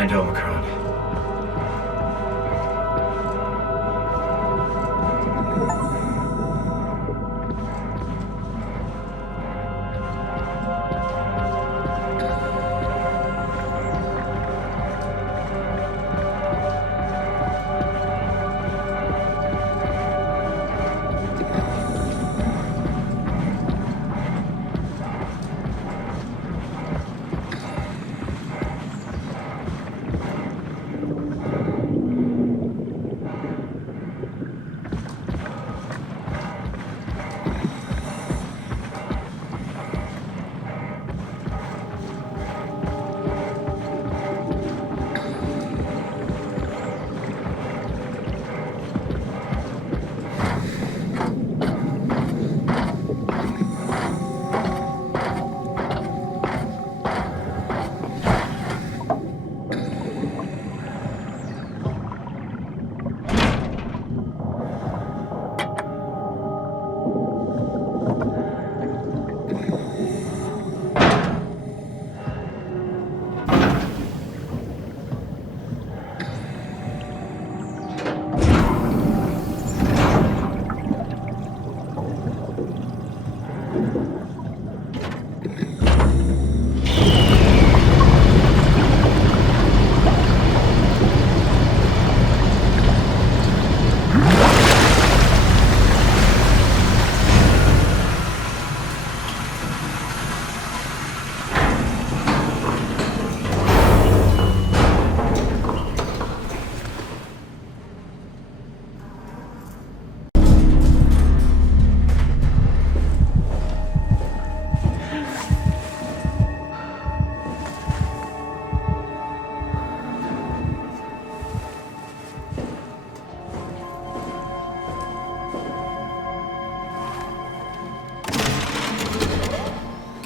find Omicron.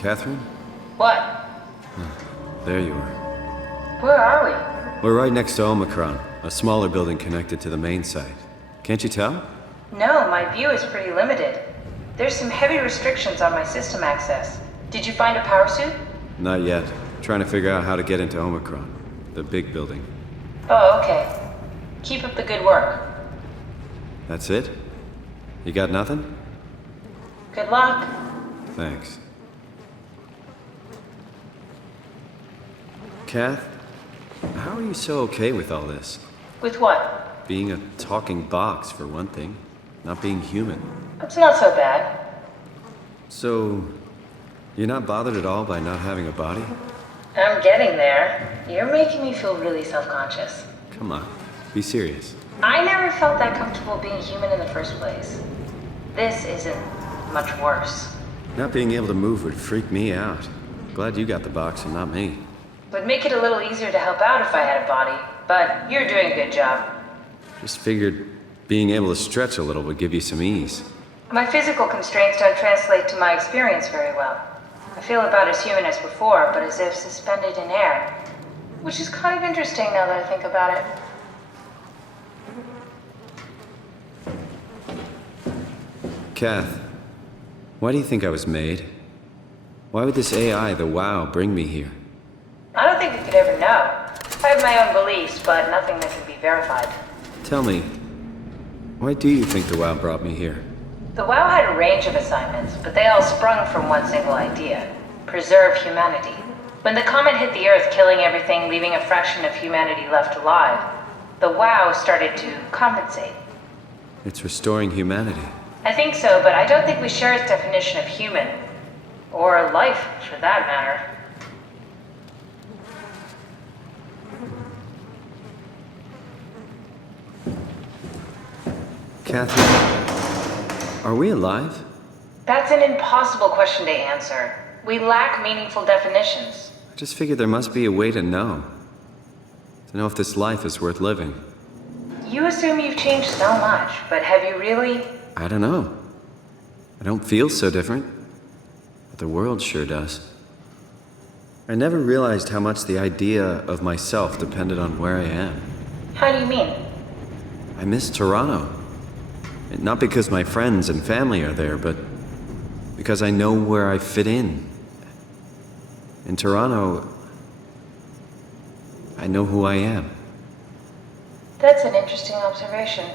Catherine? What? There you are. Where are we? We're right next to Omicron, a smaller building connected to the main site. Can't you tell? No, my view is pretty limited. There's some heavy restrictions on my system access. Did you find a power suit? Not yet. Trying to figure out how to get into Omicron, the big building. Oh, okay. Keep up the good work. That's it? You got nothing? Good luck. Thanks. Kath, how are you so okay with all this? With what? Being a talking box, for one thing. Not being human. It's not so bad. So, you're not bothered at all by not having a body? I'm getting there. You're making me feel really self-conscious. Come on, be serious. I never felt that comfortable being human in the first place. This isn't much worse. Not being able to move would freak me out. Glad you got the box and not me. Would make it a little easier to help out if I had a body, but you're doing a good job. Just figured being able to stretch a little would give you some ease. My physical constraints don't translate to my experience very well. I feel about as human as before, but as if suspended in air. Which is kind of interesting now that I think about it. Kath, why do you think I was made? Why would this AI, the WoW, bring me here? I don't think we could ever know. I have my own beliefs, but nothing that can be verified. Tell me, why do you think the WoW brought me here? The WoW had a range of assignments, but they all sprung from one single idea: preserve humanity. When the comet hit the Earth, killing everything, leaving a fraction of humanity left alive, the WoW started to compensate. It's restoring humanity. I think so, but I don't think we share its definition of human. Or life, for that matter. Catherine, are we alive? That's an impossible question to answer. We lack meaningful definitions. I just figured there must be a way to know. To know if this life is worth living. You assume you've changed so much, but have you really? I don't know. I don't feel so different. But the world sure does. I never realized how much the idea of myself depended on where I am. How do you mean? I miss Toronto. And not because my friends and family are there, but because I know where I fit in. In Toronto, I know who I am. That's an interesting observation.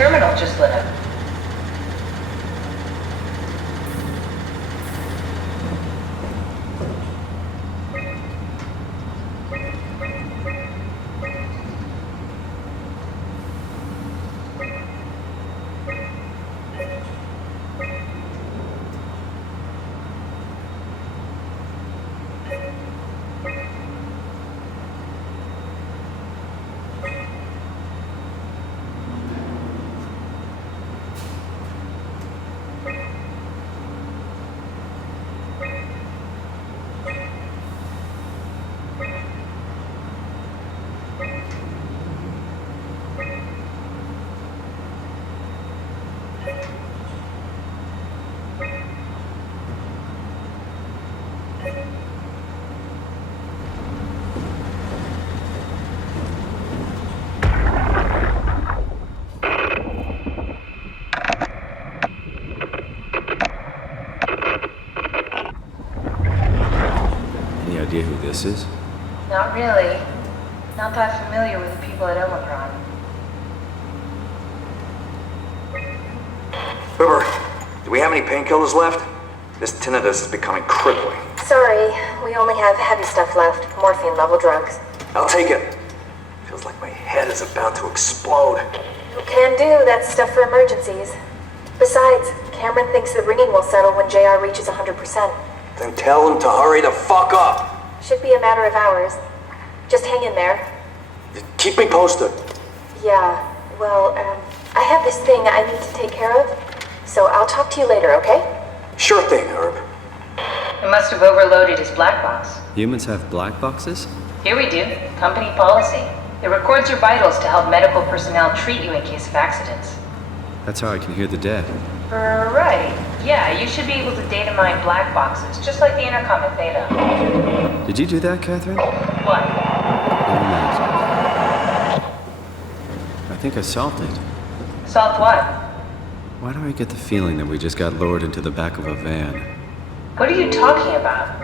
terminal just lit up. Any idea who this is? Not really. Not that familiar with the people at Omicron. Uber, do we have any painkillers left? This tinnitus is becoming crippling. Sorry, we only have heavy stuff left. Morphine-level drugs. I'll take it. Feels like my head is about to explode. Can do, that's stuff for emergencies. Besides, Cameron thinks the ringing will settle when JR reaches 100%. Then tell him to hurry the fuck up. Should be a matter of hours. Just hang in there. Keep me posted. Yeah, well, I have this thing I need to take care of, so I'll talk to you later, okay? Sure thing, Herb. It must have overloaded his black box. Humans have black boxes? Here we do. Company policy. It records your vitals to help medical personnel treat you in case of accidents. That's how I can hear the dead. Right. Yeah, you should be able to data mine black boxes, just like the intercom at Theta. Did you do that, Catherine? What? Never mind. I think I solved it. Solved what? Why do I get the feeling that we just got lowered into the back of a van? What are you talking about?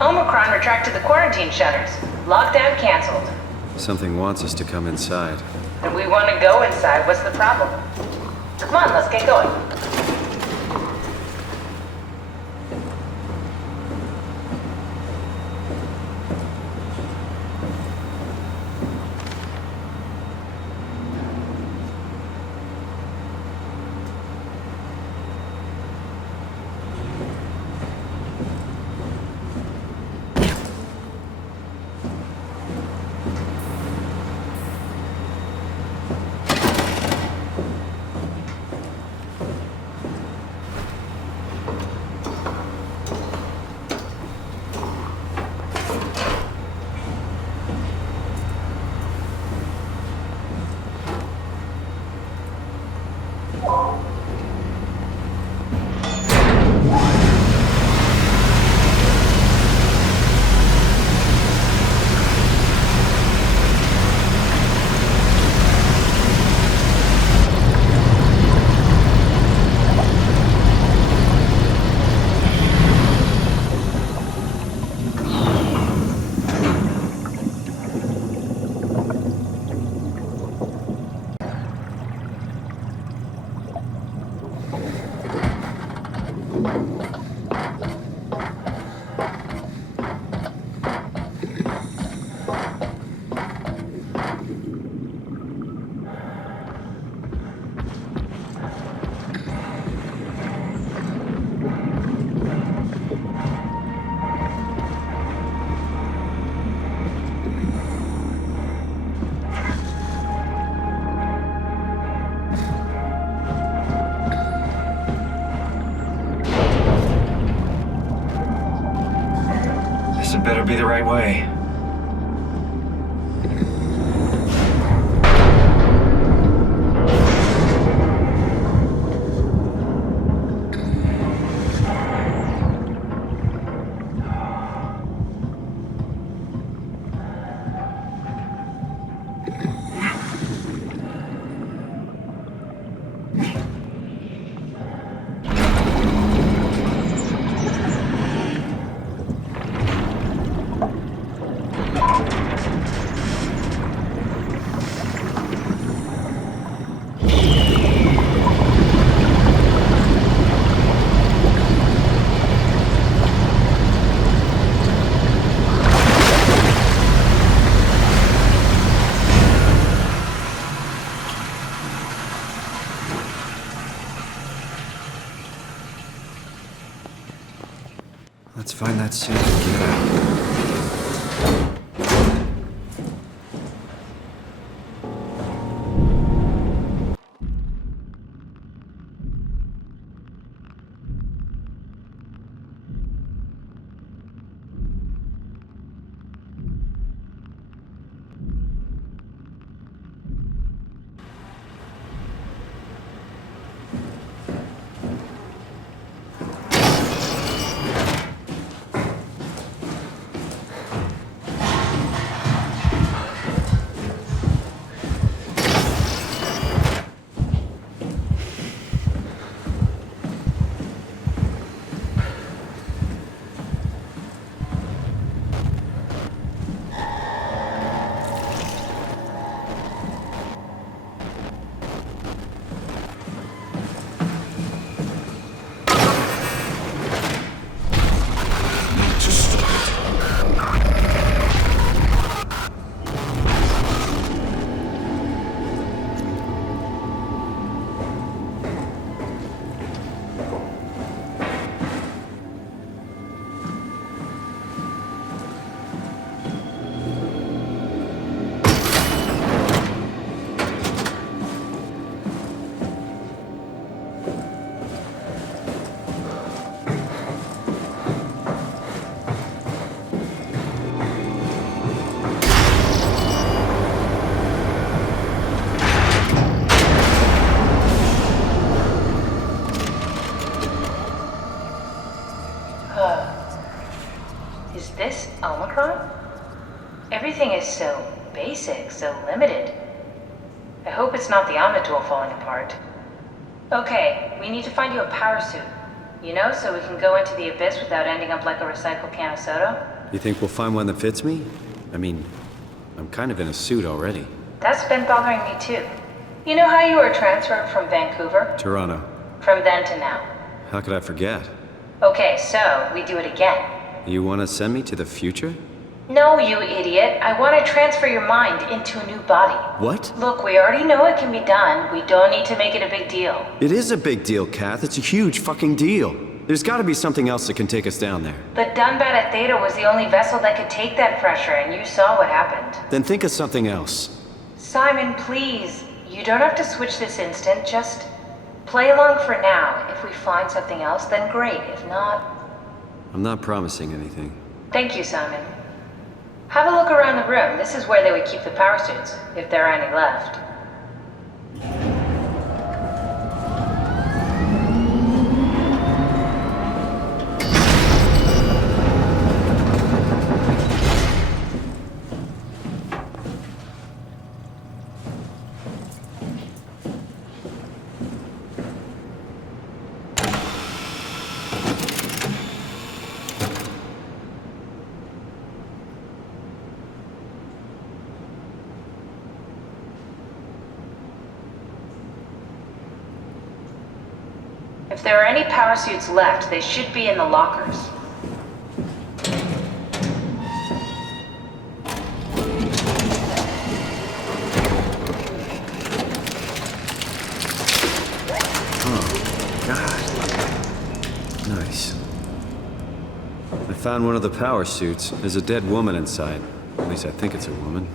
Omicron retracted the quarantine shutters. Lockdown canceled. Something wants us to come inside. And we want to go inside. What's the problem? Come on, let's get going. This had better be the right way. Let's find that suit and get out. Is this Omicron? Everything is so basic, so limited. I hope it's not the Omnitool falling apart. Okay, we need to find you a power suit. You know, so we can go into the abyss without ending up like a recycled can of soda. You think we'll find one that fits me? I mean, I'm kind of in a suit already. That's been bothering me too. You know how you were transferred from Vancouver? Toronto. From then to now. How could I forget? Okay, so we do it again. You want to send me to the future? No, you idiot. I want to transfer your mind into a new body. What? Look, we already know it can be done. We don't need to make it a big deal. It is a big deal, Kath. It's a huge fucking deal. There's got to be something else that can take us down there. But Dunbat at Theta was the only vessel that could take that pressure, and you saw what happened. Then think of something else. Simon, please. You don't have to switch this instant. Just play along for now. If we find something else, then great. If not... I'm not promising anything. Thank you, Simon. Have a look around the room. This is where they would keep the power suits, if there are any left. If there are any power suits left, they should be in the lockers. Oh, God. Nice. I found one of the power suits. There's a dead woman inside. At least I think it's a woman.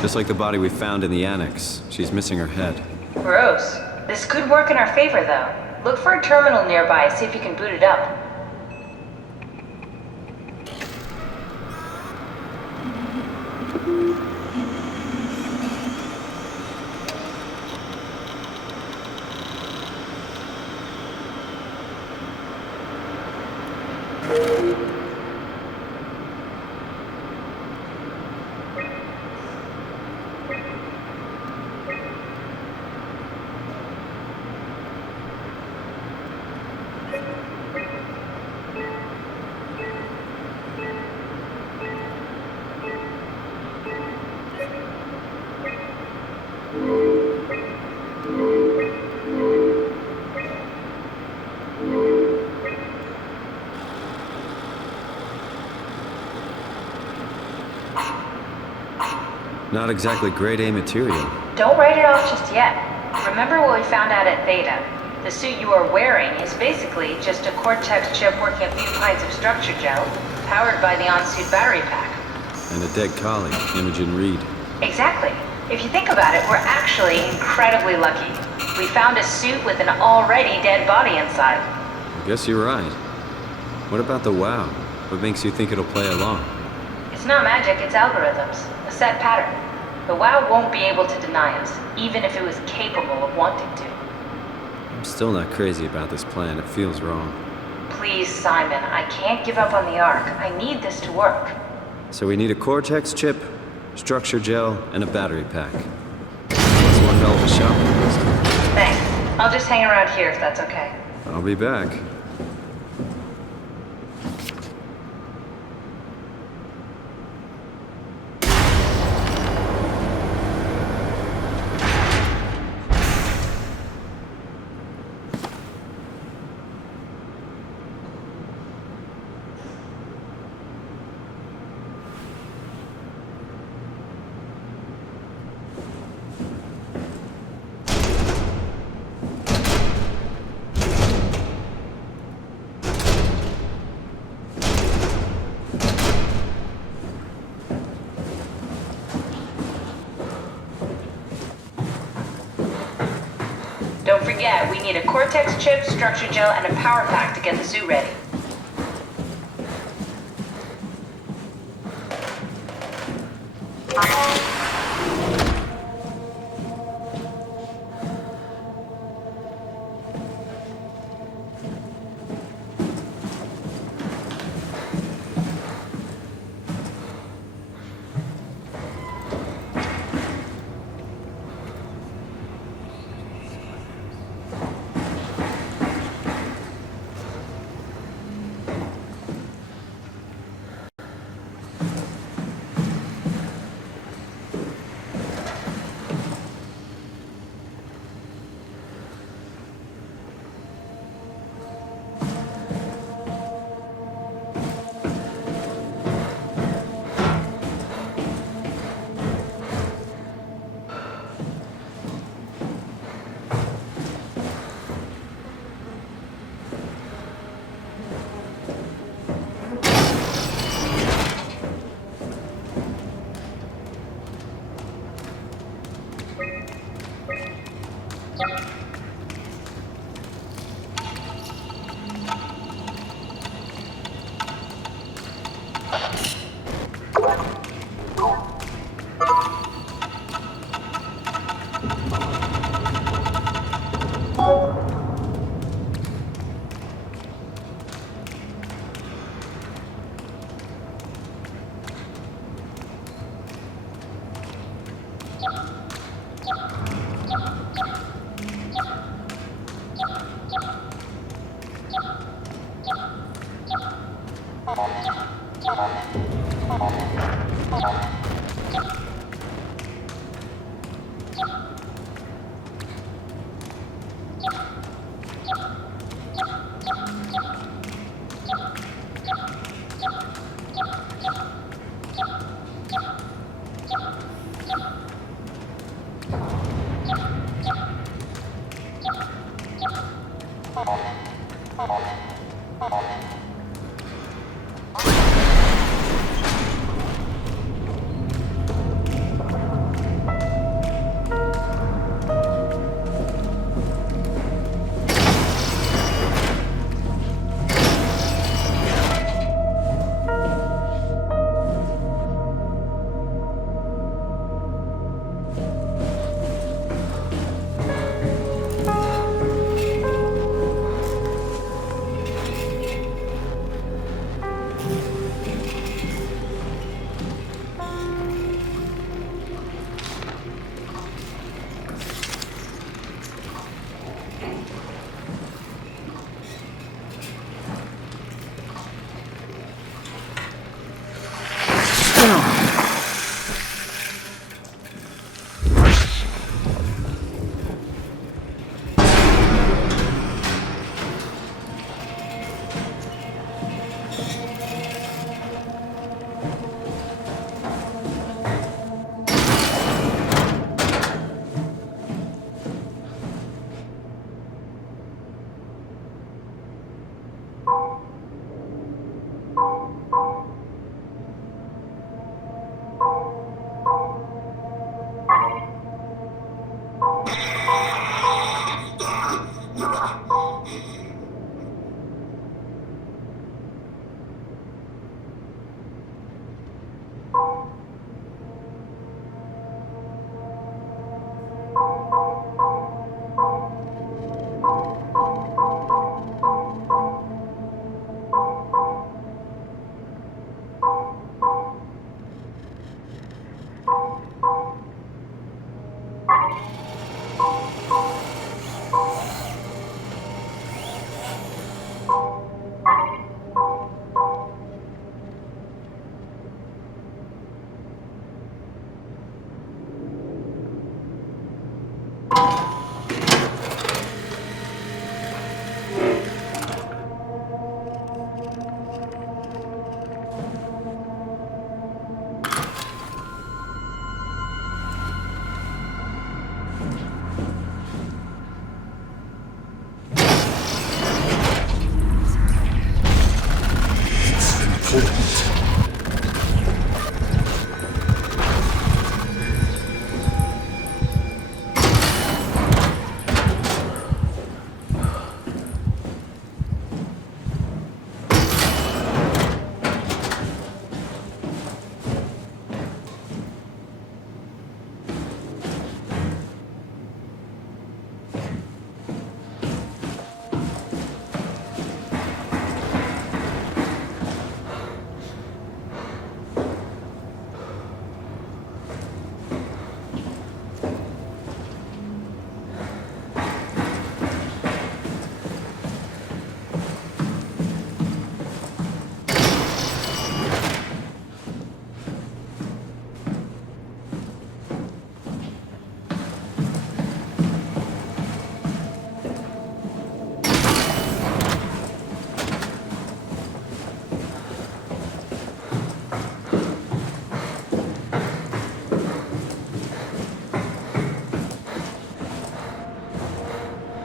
Just like the body we found in the annex. She's missing her head. Gross. This could work in our favor, though. Look for a terminal nearby, see if you can boot it up. Not exactly grade A material. Don't write it off just yet. Remember what we found out at Theta. The suit you are wearing is basically just a Cortex chip working a few pints of structure gel, powered by the on-suit battery pack. And a dead colleague, Imogen Reed. Exactly. If you think about it, we're actually incredibly lucky. We found a suit with an already dead body inside. I guess you're right. What about the WoW? What makes you think it'll play along? It's not magic, it's algorithms. A set pattern. The WoW won't be able to deny us, even if it was capable of wanting to. I'm still not crazy about this plan. It feels wrong. Please, Simon, I can't give up on the Ark. I need this to work. So we need a Cortex chip, structure gel, and a battery pack. That's one hell of a shopping list. Thanks. I'll just hang around here if that's okay. I'll be back. Don't forget, we need a Cortex chip, structure gel, and a power pack to get the suit ready.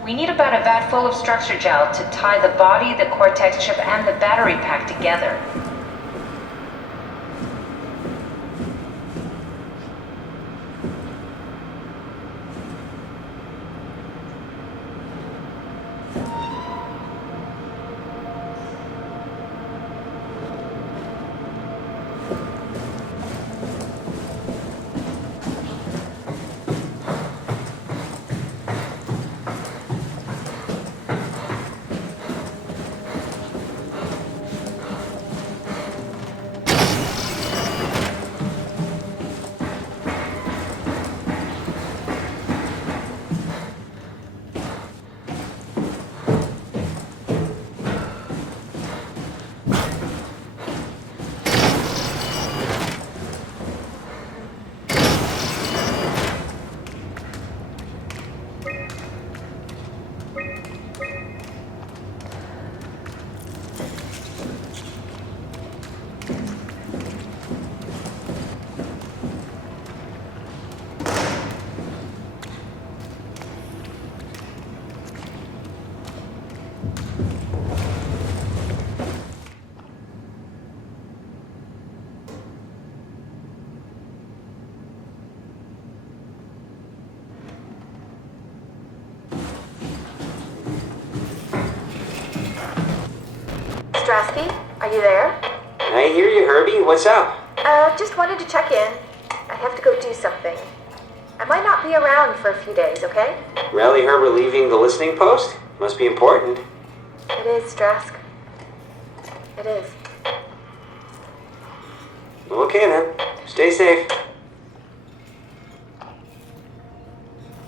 We need about a vat full of structure gel to tie the body, the Cortex chip, and the battery pack together. Strasky, are you there? I hear you, Herbie. What's up? Just wanted to check in. I have to go do something. I might not be around for a few days, okay? Rally Herbert leaving the listening post? Must be important. It is, Strask. It is. Okay then. Stay safe.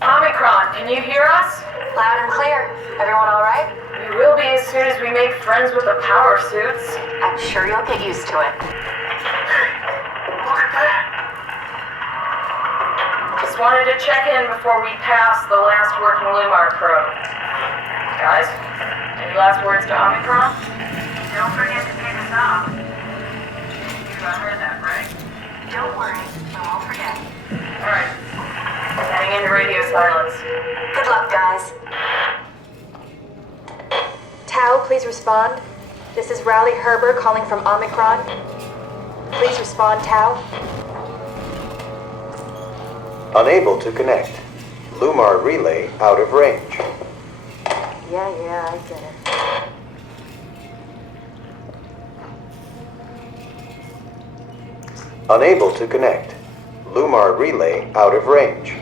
Omicron, can you hear us? Loud and clear. Everyone all right? We will be as soon as we make friends with the power suits. I'm sure you'll get used to it. Look at that. Just wanted to check in before we pass the last working Lumar probe. Guys, any last words to Omicron? Don't forget to pick us up. You heard that, right? Don't worry, I won't forget. Alright. Heading into radio silence. Good luck, guys. Tau, please respond. This is Riley Herber calling from Omicron. Please respond, Tau. Unable to connect. Lumar relay out of range. Yeah, I get it. Unable to connect. Lumar relay out of range.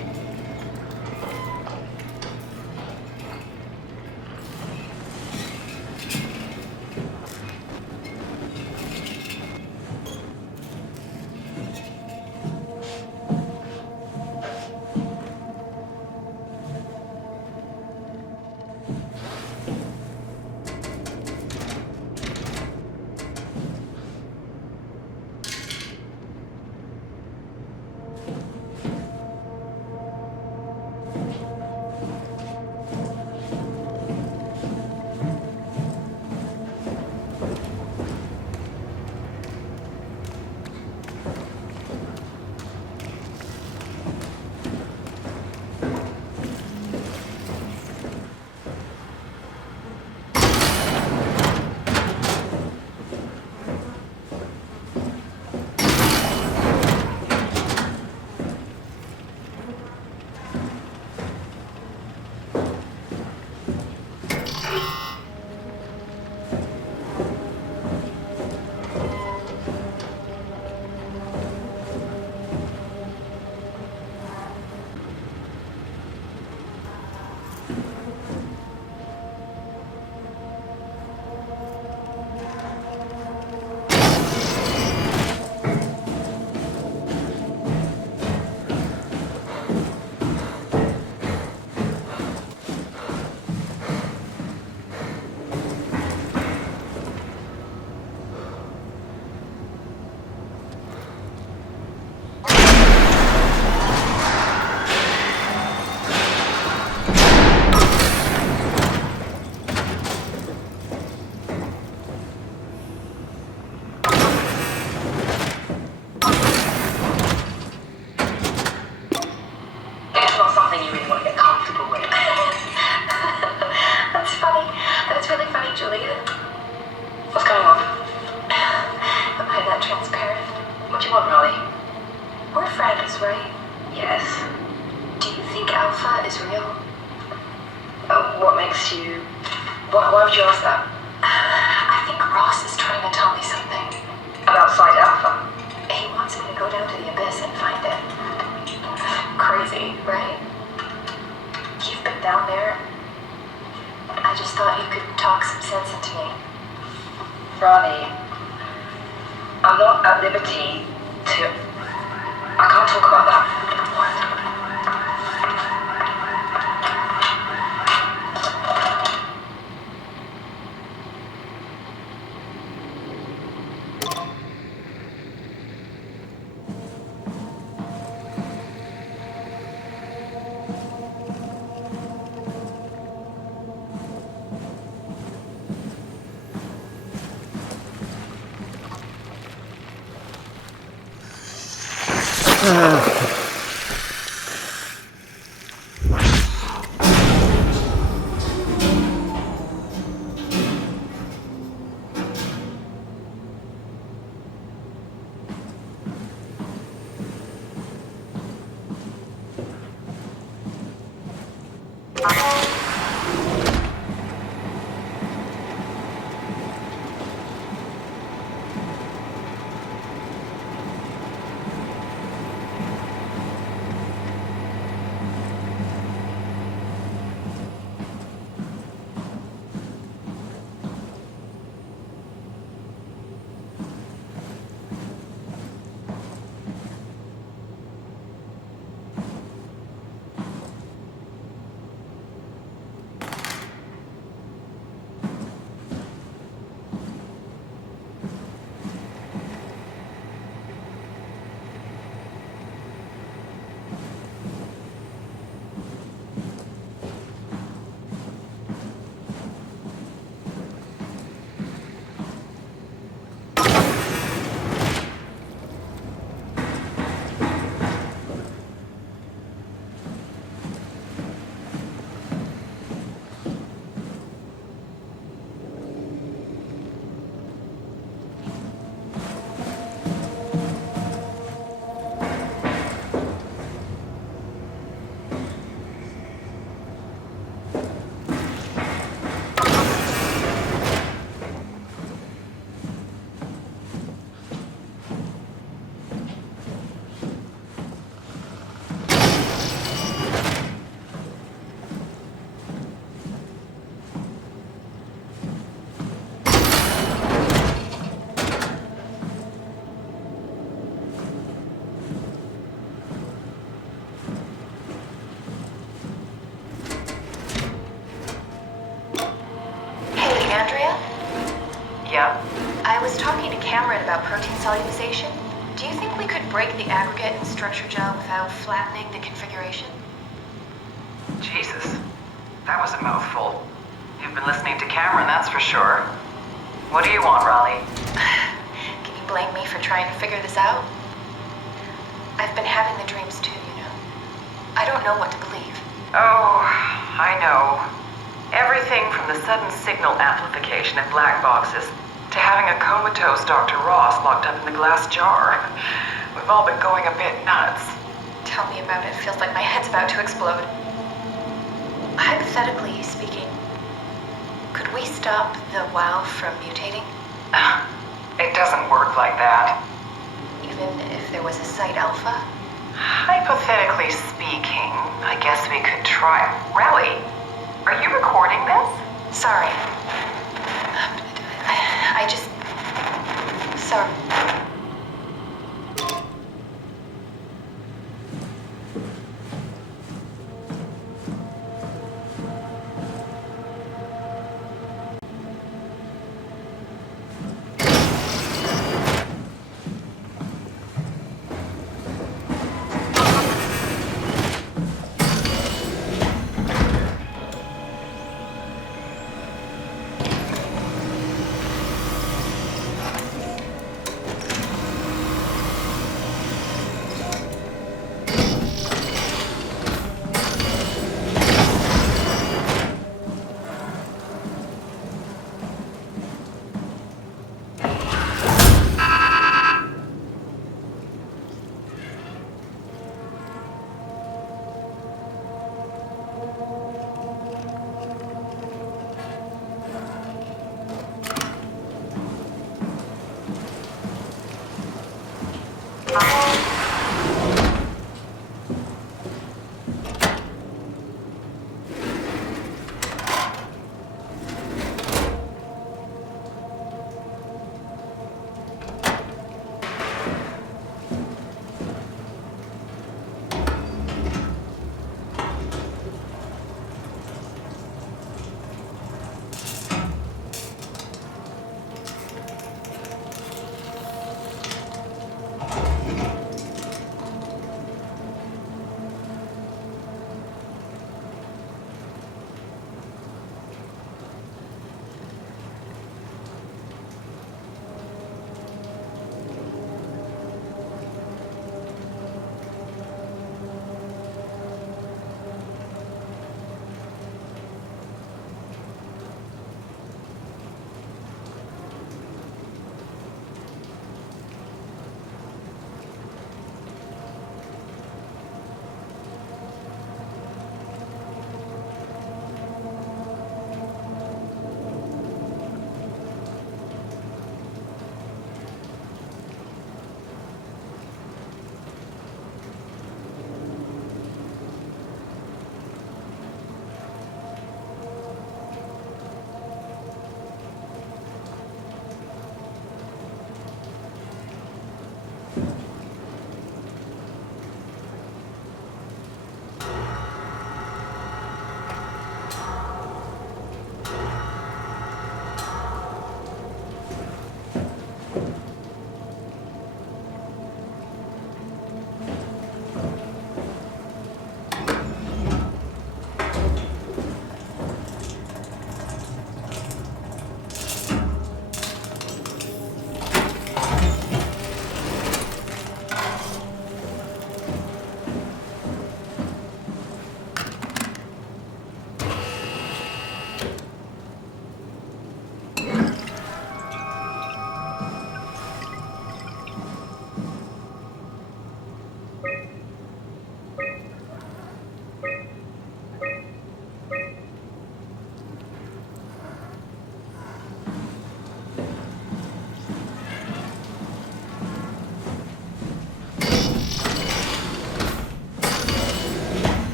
Why would you ask that? I think Ross is trying to tell me something. About Site Alpha? He wants me to go down to the abyss and find it. Crazy, right? You've been down there. I just thought you could talk some sense into me. Ronnie, I'm not at liberty to... I can't talk about that. What? was talking to Cameron about protein solubilization. Do you think we could break the aggregate and structure gel without flattening the configuration? Jesus, that was a mouthful. You've been listening to Cameron, that's for sure. What do you want, Raleigh? Can you blame me for trying to figure this out? I've been having the dreams too, you know. I don't know what to believe. Oh, I know. Everything from the sudden signal amplification in black boxes to having a comatose Dr. Ross locked up in the glass jar. We've all been going a bit nuts. Tell me about it. Feels like my head's about to explode. Hypothetically speaking, could we stop the WoW from mutating? It doesn't work like that. Even if there was a site alpha? Hypothetically speaking, I guess we could try. Raleigh, are you recording this? Sorry. I just... Sorry.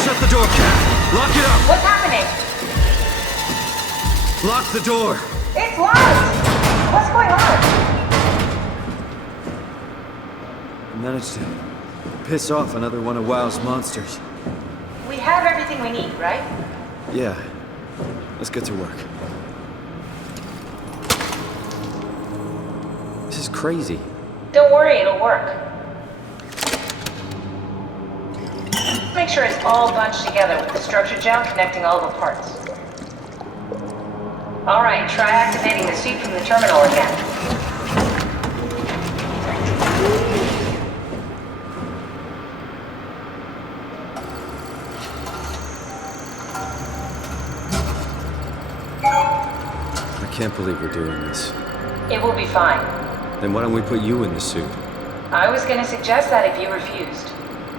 Shut the door, Cat! Lock it up! What's happening? Lock the door! It's locked! What's going on? I managed to piss off another one of WoW's monsters. We have everything we need, right? Yeah. Let's get to work. This is crazy. Don't worry, it'll work. Make sure it's all bunched together with the structure gel connecting all the parts. Alright, try activating the suit from the terminal again. I can't believe we're doing this. It will be fine. Then why don't we put you in the suit? I was gonna suggest that if you refused.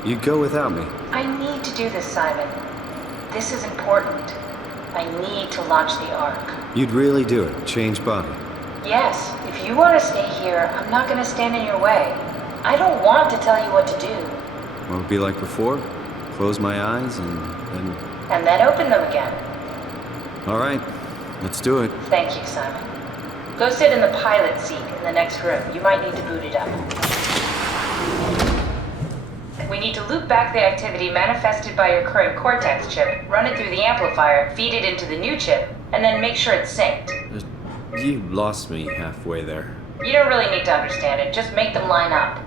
You'd go without me. I need to do this, Simon. This is important. I need to launch the Ark. You'd really do it. Change Bobby. Yes, if you want to stay here, I'm not gonna stand in your way. I don't want to tell you what to do. Won't it be like before? Close my eyes and then... And then open them again. All right. Let's do it. Thank you, Simon. Go sit in the pilot seat in the next room. You might need to boot it up. We need to loop back the activity manifested by your current Cortex chip, run it through the amplifier, feed it into the new chip, and then make sure it's synced. You lost me halfway there. You don't really need to understand it, just make them line up.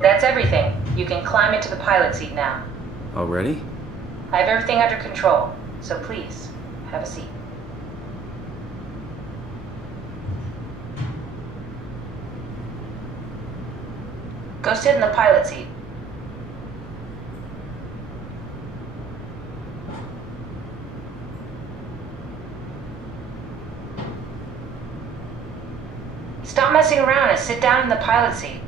That's everything. You can climb into the pilot seat now. Already? I have everything under control, so please, have a seat. Go sit in the pilot seat. Stop messing around and sit down in the pilot seat.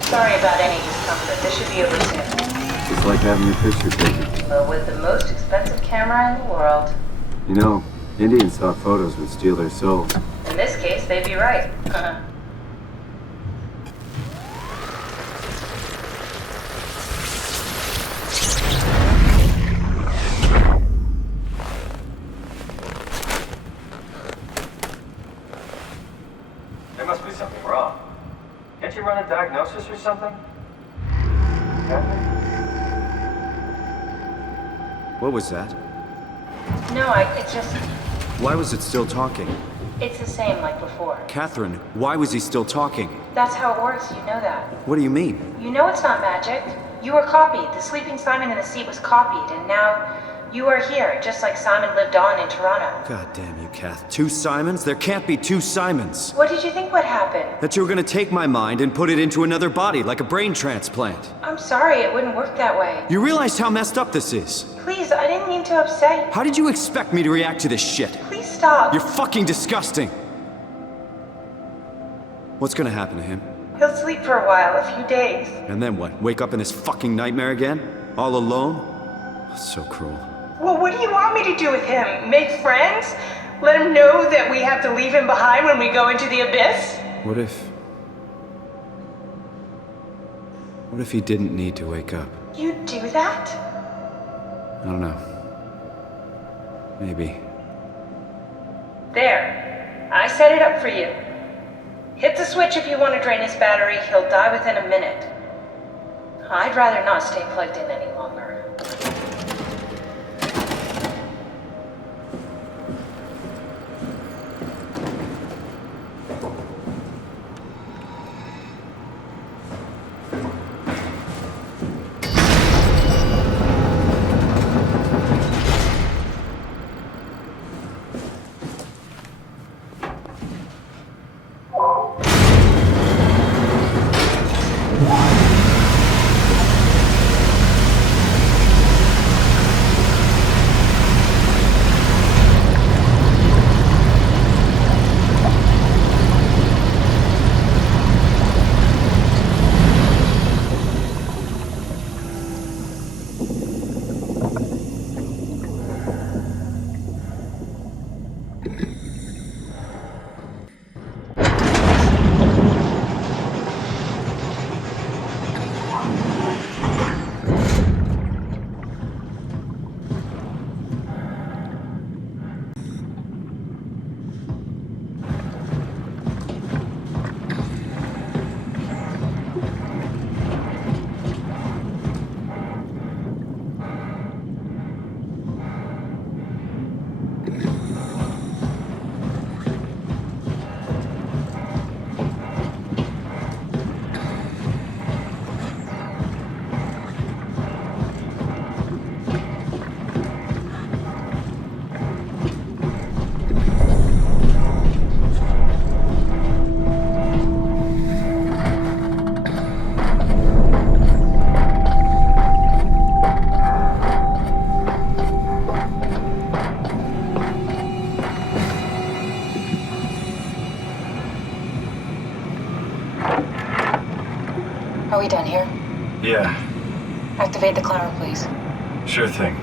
Sorry about any discomfort. This should be over soon. It's like having your picture taken. But with the most expensive camera in the world. You know, Indians thought photos would steal their souls. In this case, they'd be right. There must be something wrong. Can't you run a diagnosis or something? What was that? No, it's just... Why was it still talking? It's the same like before. Catherine, why was he still talking? That's how it works, you know that. What do you mean? You know it's not magic. You were copied. The sleeping Simon in the seat was copied, and now you are here, just like Simon lived on in Toronto. God damn you, Kath. 2 Simons? There can't be 2 Simons. What did you think would happen? That you were gonna take my mind and put it into another body, like a brain transplant. I'm sorry, it wouldn't work that way. You realize how messed up this is? Please, I didn't mean to upset you. How did you expect me to react to this shit? Please stop. You're fucking disgusting. What's gonna happen to him? He'll sleep for a while, a few days. And then what? Wake up in this fucking nightmare again? All alone? So cruel. Well, what do you want me to do with him? Make friends? Let him know that we have to leave him behind when we go into the abyss? What if he didn't need to wake up? You'd do that? I don't know. Maybe. There. I set it up for you. Hit the switch if you want to drain his battery. He'll die within a minute. I'd rather not stay plugged in any longer. Are we done here? Yeah, Activate the climber, please. sure thing.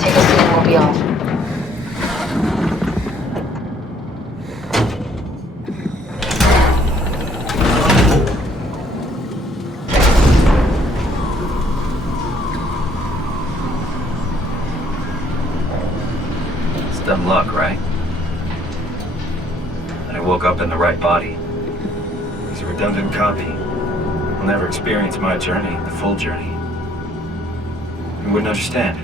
Take a seat and we'll be off. and I woke up in the right body. He's a redundant copy. He'll never experience my journey, the full journey. He wouldn't understand.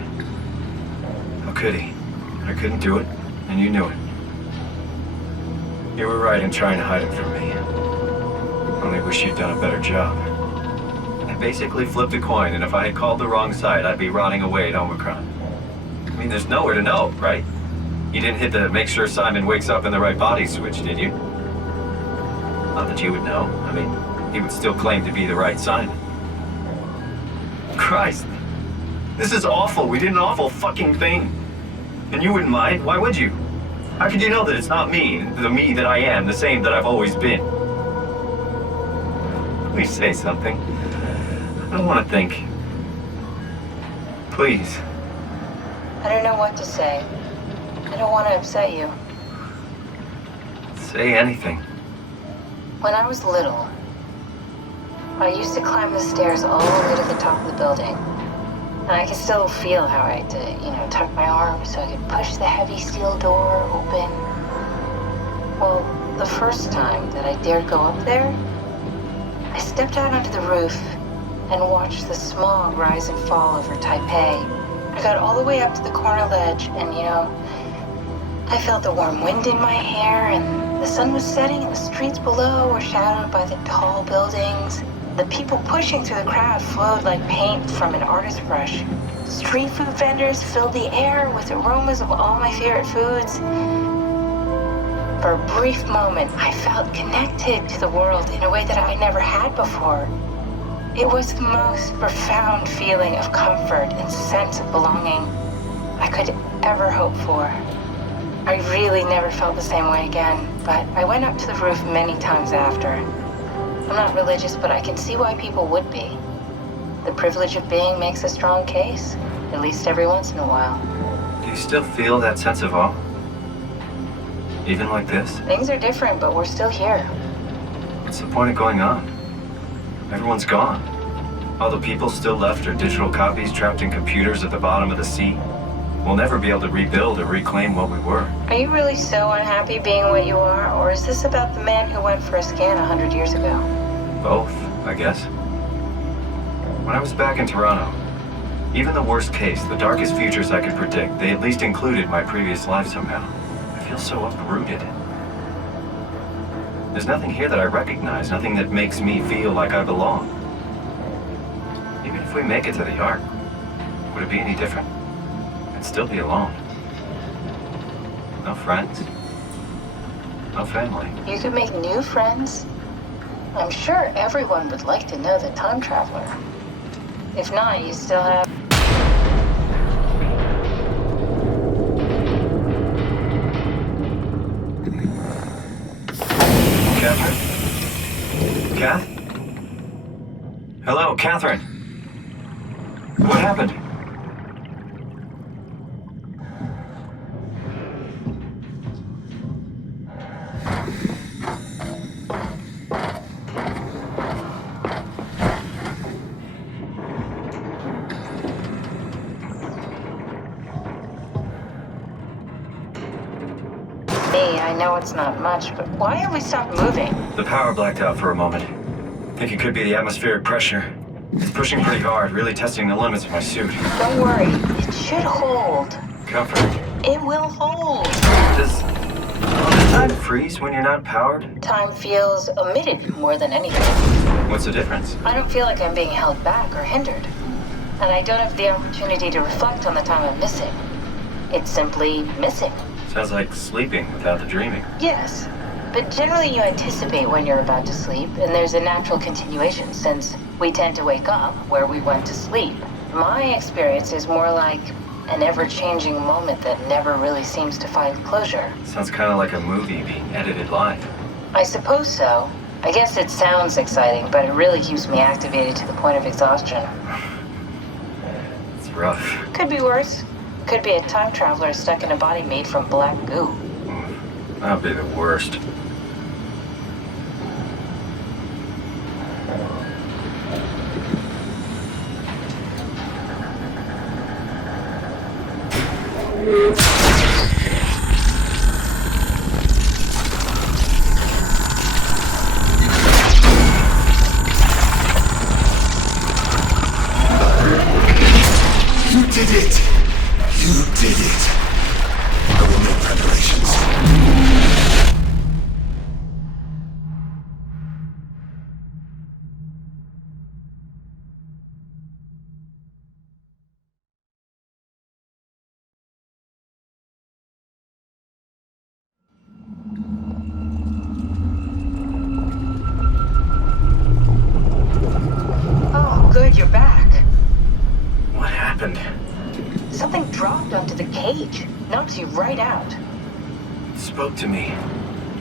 How could he? I couldn't do it, and you knew it. You were right in trying to hide him from me. Only wish you'd done a better job. I basically flipped a coin, and if I had called the wrong side, I'd be rotting away at Omicron. I mean, there's nowhere to know, right? You didn't hit the make sure Simon wakes up in the right body switch, did you? Not that you would know. I mean, he would still claim to be the right Simon. Christ. This is awful. We did an awful fucking thing. And you wouldn't mind? Why would you? How could you know that it's not me, the me that I am, the same that I've always been? Please say something. I don't want to think. Please. I don't know what to say. I don't want to upset you. Say anything. When I was little, I used to climb the stairs all the way to the top of the building. And I could still feel how I had to, tuck my arm so I could push the heavy steel door open. Well, the first time that I dared go up there, I stepped out onto the roof and watched the smog rise and fall over Taipei. I got all the way up to the corner ledge and, I felt the warm wind in my hair and the sun was setting and the streets below were shadowed by the tall buildings. The people pushing through the crowd flowed like paint from an artist's brush. Street food vendors filled the air with aromas of all my favorite foods. For a brief moment, I felt connected to the world in a way that I never had before. It was the most profound feeling of comfort and sense of belonging I could ever hope for. I really never felt the same way again, but I went up to the roof many times after. I'm not religious, but I can see why people would be. The privilege of being makes a strong case, at least every once in a while. Do you still feel that sense of awe? Even like this? Things are different, but we're still here. What's the point of going on? Everyone's gone. All the people still left are digital copies trapped in computers at the bottom of the sea. We'll never be able to rebuild or reclaim what we were. Are you really so unhappy being what you are, or is this about the man who went for a scan 100 years ago? Both, I guess. When I was back in Toronto, even the worst case, the darkest futures I could predict, they at least included my previous life somehow. I feel so uprooted. There's nothing here that I recognize, nothing that makes me feel like I belong. Even if we make it to the Ark, would it be any different? I'd still be alone. No friends. No family. You could make new friends. I'm sure everyone would like to know the time traveler. If not, you still have... Catherine? Kath? Hello, Catherine. What happened? I know it's not much, but why have we stopped moving? The power blacked out for a moment. Think it could be the atmospheric pressure. It's pushing pretty hard, really testing the limits of my suit. Don't worry, it should hold. Comfort. It will hold. Does time freeze when you're not powered? Time feels omitted more than anything. What's the difference? I don't feel like I'm being held back or hindered. And I don't have the opportunity to reflect on the time I'm missing. It's simply missing. Sounds like sleeping without the dreaming. Yes, but generally you anticipate when you're about to sleep, and there's a natural continuation since we tend to wake up where we went to sleep. My experience is more like an ever-changing moment that never really seems to find closure. Sounds kind of like a movie being edited live. I suppose so. I guess it sounds exciting, but it really keeps me activated to the point of exhaustion. It's rough. Could be worse. Could be a time traveler stuck in a body made from black goo. That'd be the worst. Knocks you right out. It spoke to me.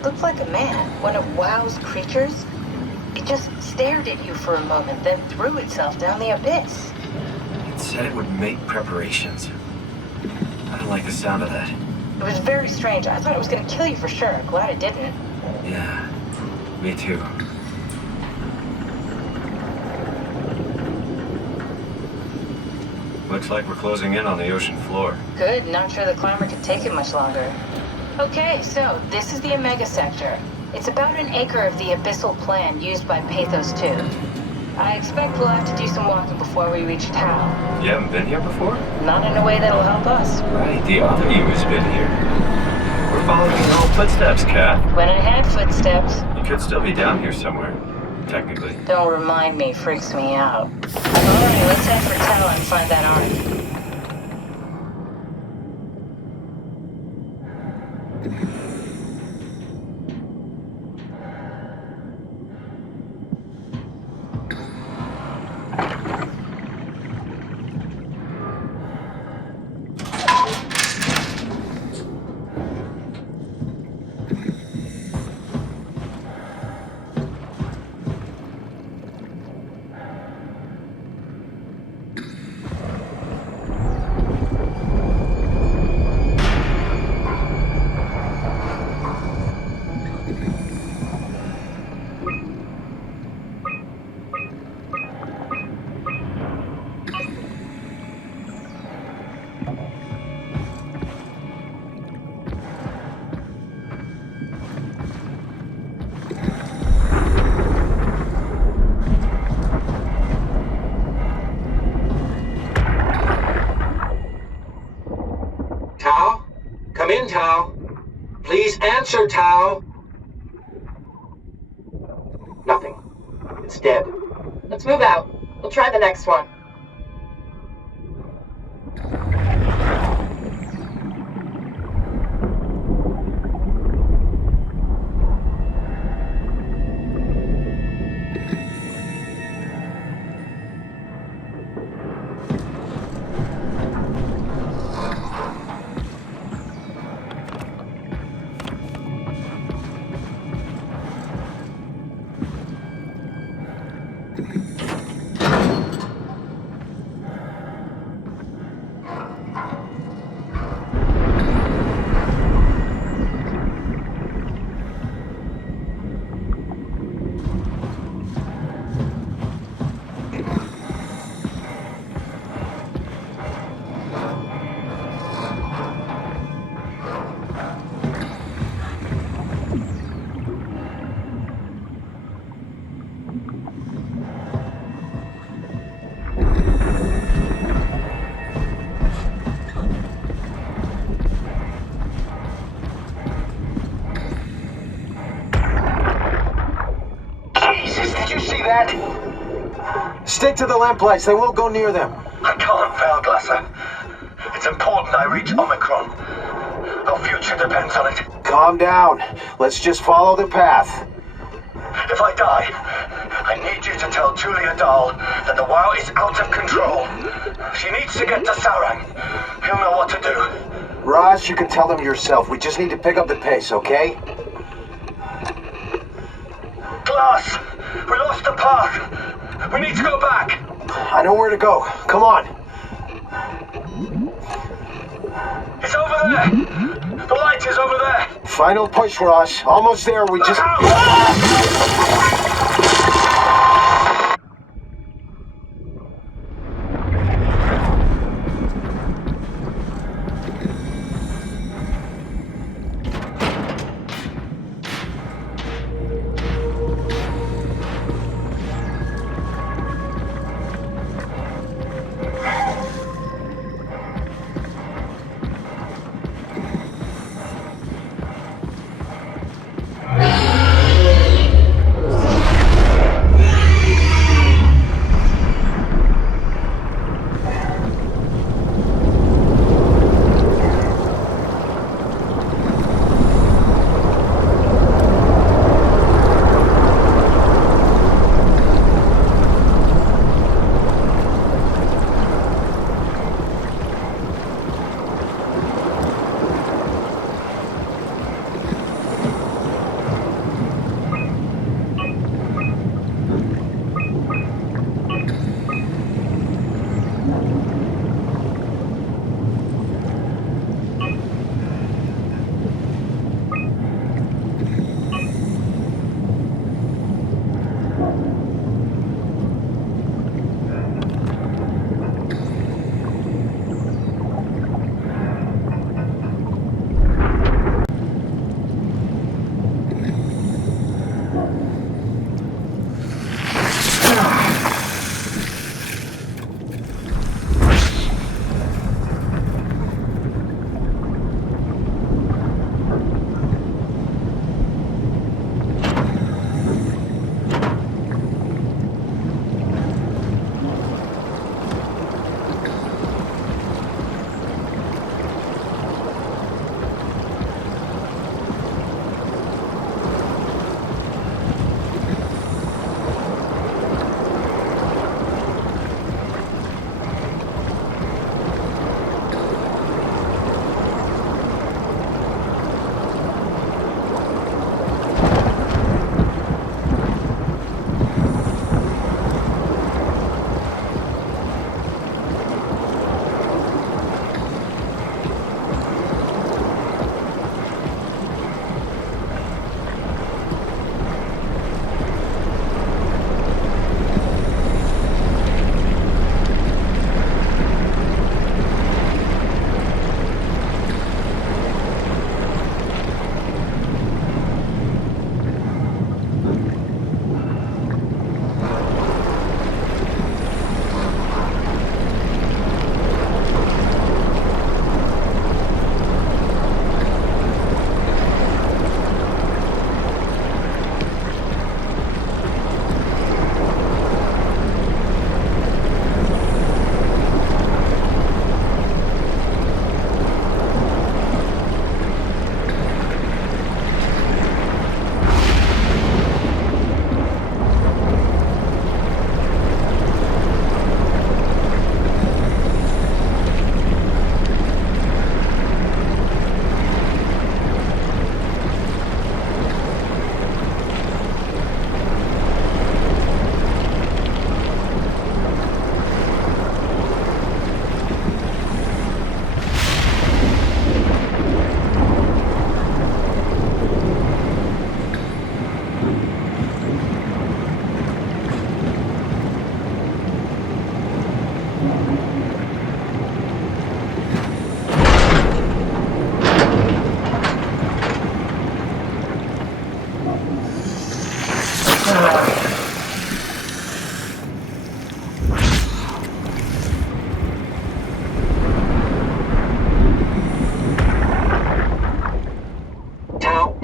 Looked like a man, one of WoW's creatures. It just stared at you for a moment, then threw itself down the abyss. It said it would make preparations. I don't like the sound of that. It was very strange. I thought it was going to kill you for sure. Glad it didn't. Yeah, me too. Looks like we're closing in on the ocean floor. Good. Not sure the climber could take it much longer. Okay, so this is the Omega Sector. It's about an acre of the abyssal plan used by Pathos 2. I expect we'll have to do some walking before we reach Tau. You haven't been here before? Not in a way that'll help us. Right, the other you has been here. We're following your old footsteps, Kat. When I had footsteps. You could still be down here somewhere, technically. Don't remind me, freaks me out. Alright, let's head for Tau and find that ark. Tau? Come in, Tau. Please answer, Tau. Nothing. It's dead. Let's move out. We'll try the next one. Stick to the lamplights, they won't go near them. I can't, Valglasser. It's important I reach Omicron. Our future depends on it. Calm down. Let's just follow the path. If I die, I need you to tell Julia Dahl that the WoW is out of control. She needs to get to Saurang. He'll know what to do. Ross, you can tell them yourself. We just need to pick up the pace, okay? Glass! We lost the path! We need to go back! I know where to go. Come on. It's over there! The light is over there! Final push, Ross. Almost there. We just...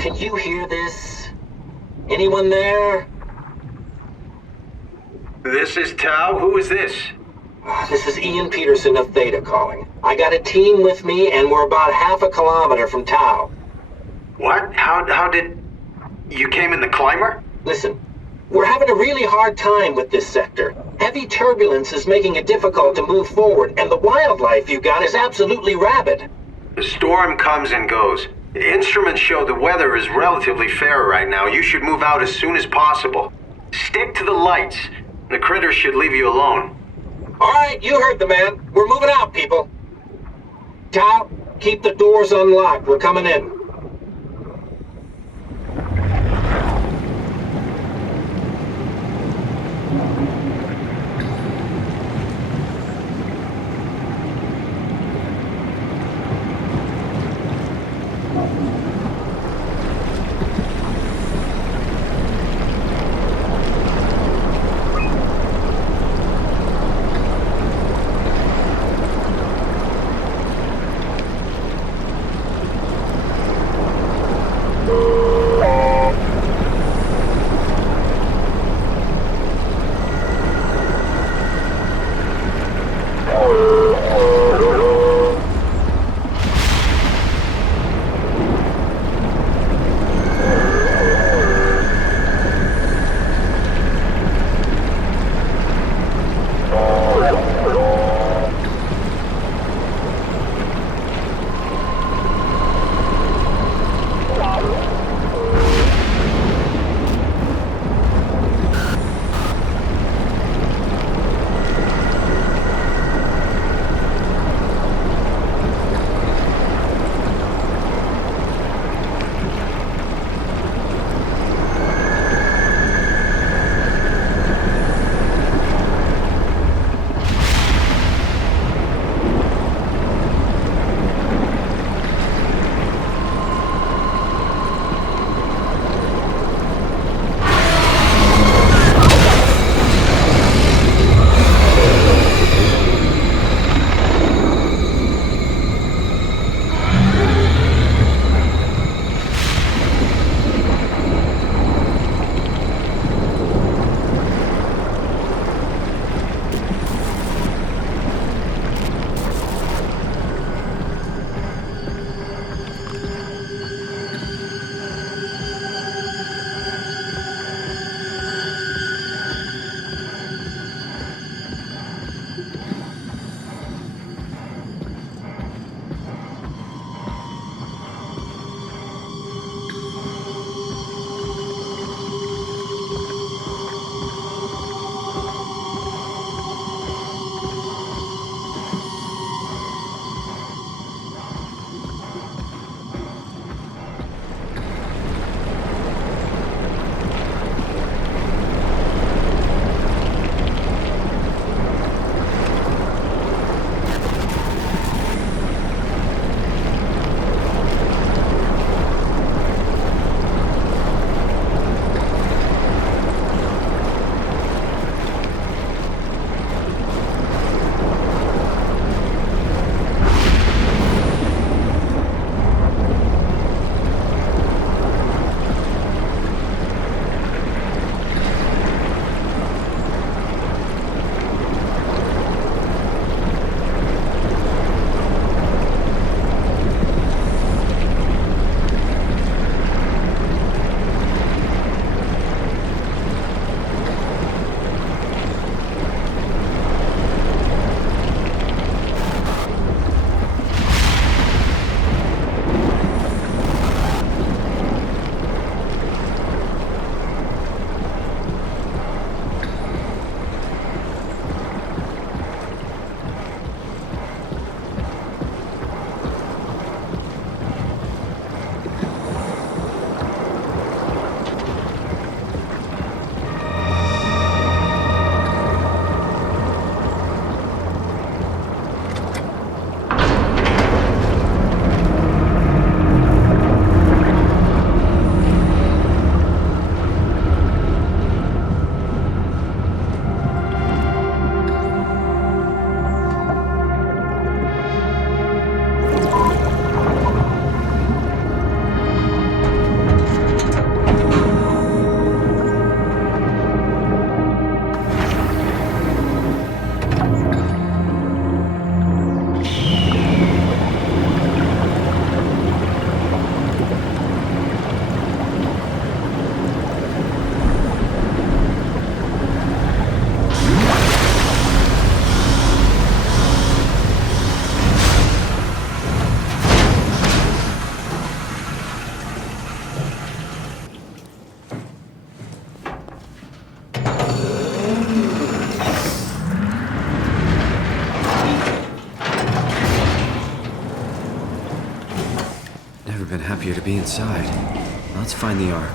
Can you hear this? Anyone there? This is Tau. Who is this? This is Ian Peterson of Theta calling. I got a team with me, and we're about half a kilometer from Tau. What? How did... You came in the climber? Listen, we're having a really hard time with this sector. Heavy turbulence is making it difficult to move forward, and the wildlife you got is absolutely rabid. The storm comes and goes. The instruments show the weather is relatively fair right now. You should move out as soon as possible. Stick to the lights. The critters should leave you alone. All right, you heard the man. We're moving out, people. Tau, keep the doors unlocked. We're coming in. be inside. Let's find the Ark.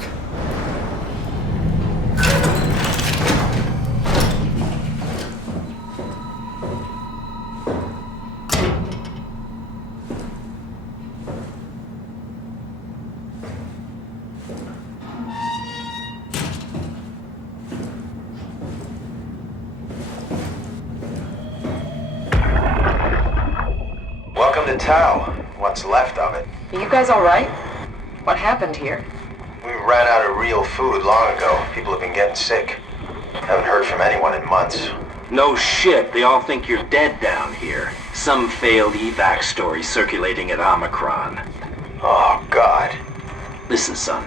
Welcome to Tau. What's left of it. Are you guys alright? What happened here? We ran out of real food long ago. People have been getting sick. Haven't heard from anyone in months. No shit, they all think you're dead down here. Some failed evac story circulating at Omicron. Oh, God. Listen, son.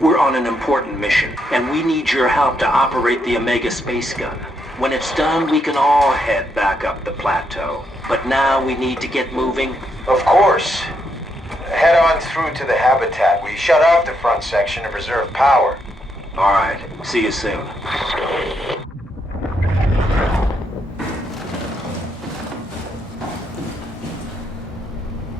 We're on an important mission, and we need your help to operate the Omega space gun. When it's done, we can all head back up the plateau. But now we need to get moving. Of course. Head on through to the habitat. We shut off the front section to preserve power. All right. See you soon.